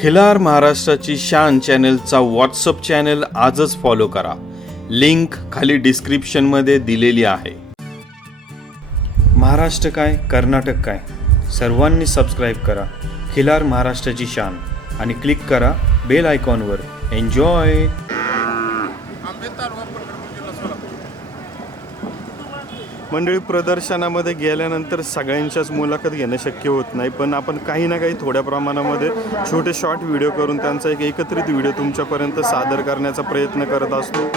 खिलार महाराष्ट्राची शान चॅनलचा WhatsApp channel आजच फॉलो करा. लिंक खाली डिस्क्रिप्शनमध्ये दिलेली आहे. महाराष्ट्र काय, कर्नाटक काय, सर्वांनी सबस्क्राईब करा खिलार महाराष्ट्राची शान आणि क्लिक करा बेल आयकॉनवर. एन्जॉय. मंडळी, प्रदर्शनामध्ये गेल्यानंतर सगळ्यांच्याच मुलाखत घेणं शक्य होत नाही, पण आपण काही ना काही थोड्या प्रमाणामध्ये छोटे शॉर्ट व्हिडिओ करून त्यांचा एक एकत्रित व्हिडिओ तुमच्यापर्यंत सादर करण्याचा प्रयत्न करत असतो.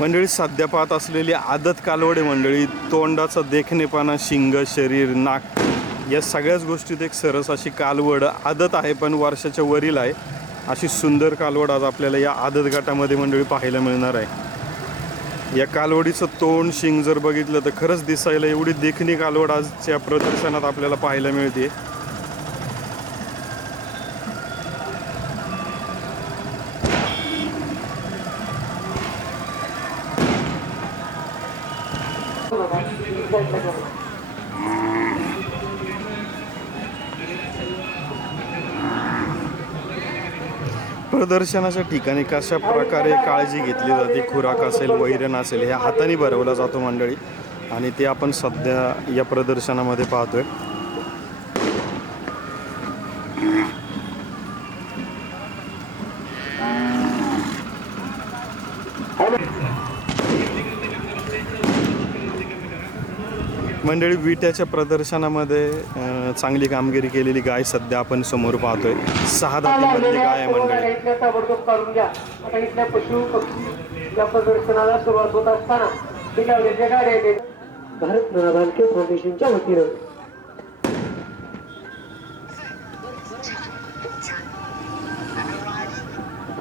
मंडळी, सध्या पाहत असलेली आदत कालवडे मंडळी, तोंडाचा देखणेपणा, शिंग, शरीर, नाक या सगळ्याच गोष्टीत एक सरस अशी कालवड आदत आहे, पण वर्षाच्या वरील आहे. अशी सुंदर कालवड आज आपल्याला या आदत गटामध्ये मंडळी पाहायला मिळणार आहे. या कालवडीचं तोंड, शिंग जर बघितलं तर खरंच दिसायला एवढी देखणी कालवड आजच्या प्रदर्शनात आपल्याला पाहायला मिळते. प्रदर्शनाच्या ठिकाणी कशा प्रकारे काळजी घेतली जाते, खुराक असेल, वैरण असेल, हे हाताने भरवला जातो मंडळी, आणि ते आपण सध्या या प्रदर्शनामध्ये पाहतोय. मंडळी, विट्याच्या प्रदर्शनामध्ये चांगली कामगिरी केलेली गाय सध्या आपण समोर पाहतोय. 6 दातीमधली गाय आहे मंडळी. ताबडतोब काढून घ्या. आता इथल्या पशु पक्षी या प्रदर्शनाला सुरुवात होत असताना गाड्या भारत नानाभालके फाउंडेशनच्या वतीनं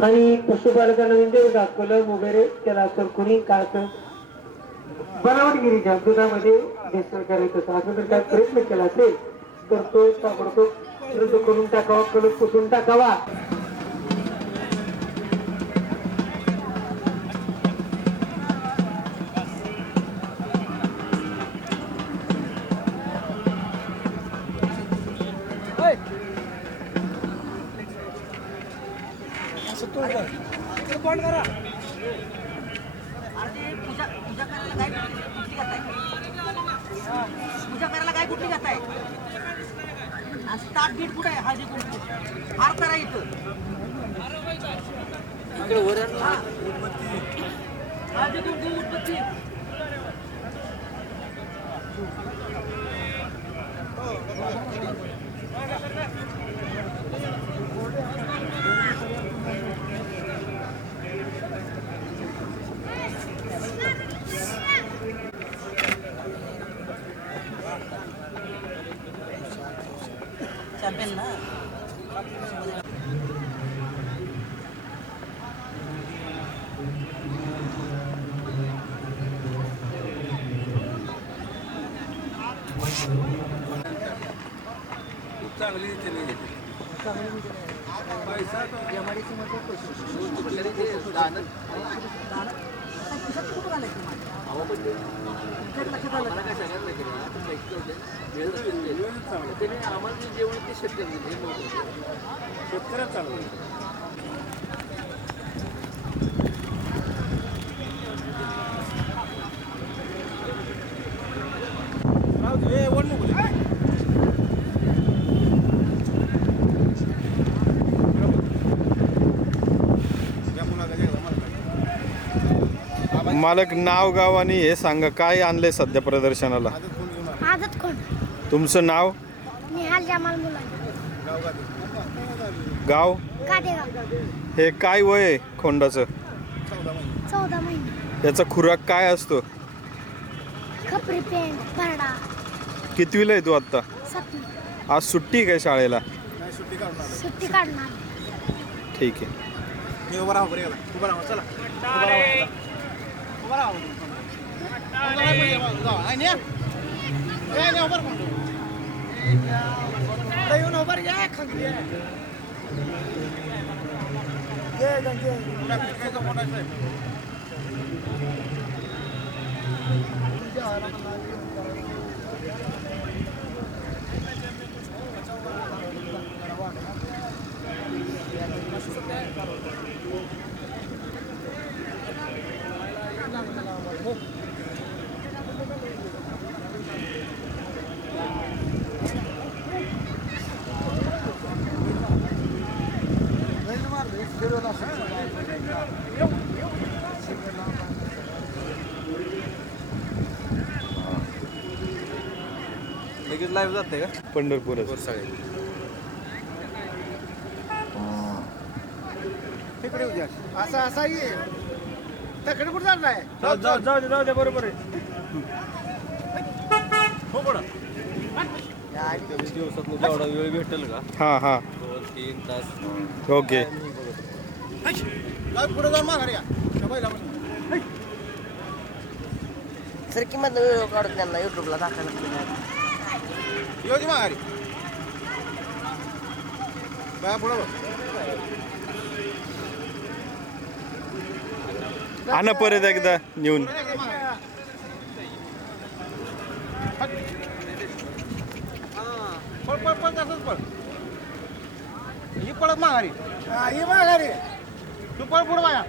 आणि पशुपालकांना विनंती होता, कलम वगैरे त्याला सरकुणी काळचं बनावटगिरीच्या दुधामध्ये भेसळ करायचं असं जर काय प्रयत्न केला असेल तर तो ताबडतोब रद्द करून टाकावा, कलम पुसून टाकावा. बंद करा. कुठली घेताय ताट बीट कुठे आहे हळदी कुंकू हार करा इथं इकडे वरण हळदी कुंकू उत्पत्ती चॅम्पियन ना चांगली आम्हाला जेवण ते शेतकऱ्याला चांगलं मालक नाव गाव आणि हे सांगा काय आणलंय सध्या प्रदर्शनाला. आदत कोण तुमचं नाव निहाल जमाल मुलानी गाव कादेगाव हे काय वय आहे खोंडाचं 14 महिने याचा खुराक काय असतो. खपरी पेंट भरडा कितवीला आहे तू आत्ता. 7वी आज सुट्टी काय शाळेला. सुट्टी काढणार ठीक आहे. लगेच लाईव्ह जाते का पंढरपूर असं असा ये तकडे कुठे चाललाय जाऊ दे बरोबर आहे. दिवसात तेवढा वेळ भेटेल का हां हां 2-3 तास. ओके. पुढे जाऊन माघारी या सर किंमत व्हिडिओ काढून त्यांना युट्यूबला दाखवायला योगी माघारी बा पुढे आणा परत एकदा नेऊन. पळ पळ पळ तसंच पळ ही पळत माघारी ही माघारी तू पळ पुढे माया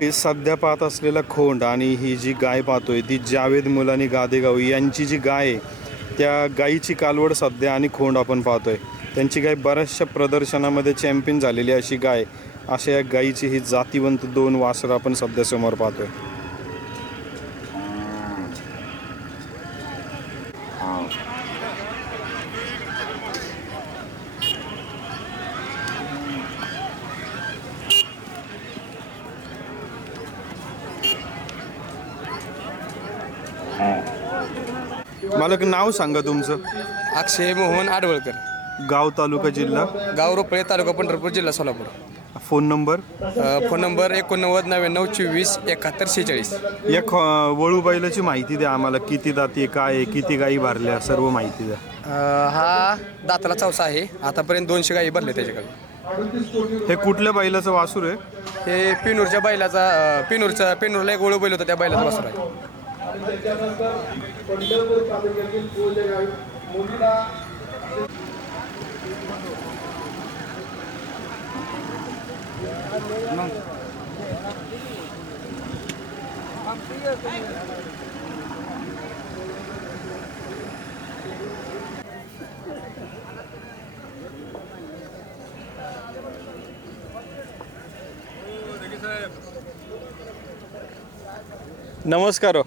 हे सध्या पाहत असलेला खोंड आणि ही जी गाय पाहतोय ती जावेद मुलानी गादेगाव यांची जी गाय आहे त्या गायीची कालवड सध्या आणि खोंड आपण पाहतोय. त्यांची गाय बऱ्याचशा प्रदर्शनामध्ये चॅम्पियन झालेली अशी गाय. अशा या गायीची ही जातीवंत 2 वासरं आपण सध्या समोर पाहतोय. मालक नाव सांगा तुमचं. अक्षय मोहन आडवळकर, गाव तालुका जिल्हा गाव रोपळे, तालुका पंढरपूर, जिल्हा Solapur. Phone number. Phone number 89 99 24 71 46. या वळू बैलाची माहिती द्या आम्हाला. किती दाती काय आहे, किती गायी भरल्या, सर्व माहिती द्या. हा दाताला चौसा आहे. आतापर्यंत 200 गायी भरले त्याच्याकडे. हे कुठल्या बैलाचं वासूर आहे. हे पिनूरच्या बैलाचा पिनूरला एक ओळू बैल होता त्या बैलाचा वासरू आहे. आणि त्याच्यानंतर पंढरपूर तालुक्यातील कोल्हे गावी मुलीला नमस्कार हो.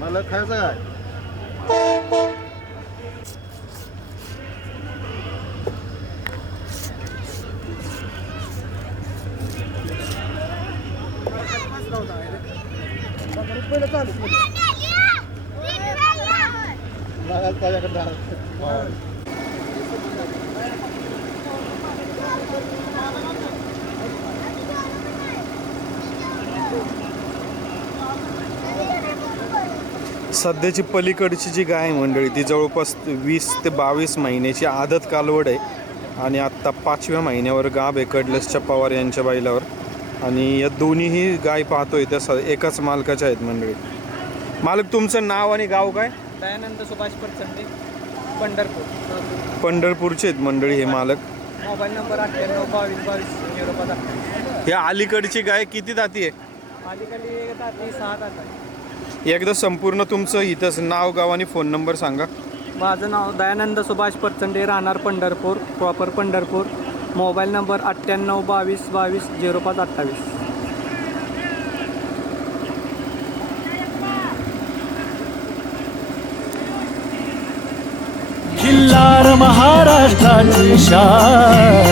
मला खायचं आहे. सध्याची पलीकडची जी गाय आहे मंडळी ती जवळपास 20 ते 22 महिन्याची आदत कालवड आहे आणि आत्ता 5व्या महिन्यावर गाभ आहे कडलसच्या पवार यांच्या बैलावर. आणि या दोन्हीही गाय पाहतोय त्या एकाच मालकाच्या आहेत मंडळी. मालक तुमचं नाव आणि गाव काय? दयानंद सुभाष परचंडे, पंढरपूर. पंढरपूरचे आहेत मंडळी हे मालक. Mobile number 98922205. या अलीकडची गाय किती दाती आहे? अलीकडे दाती 6 दात आहे. एकदा संपूर्ण तुमचं इथंच नाव गाव आणि फोन नंबर सांगा. माझं नाव दयानंद सुभाष परचंडे, राहणार Pandharpur, proper Pandharpur. Mobile number 9822220528. खिल्लार महाराष्ट्राची शान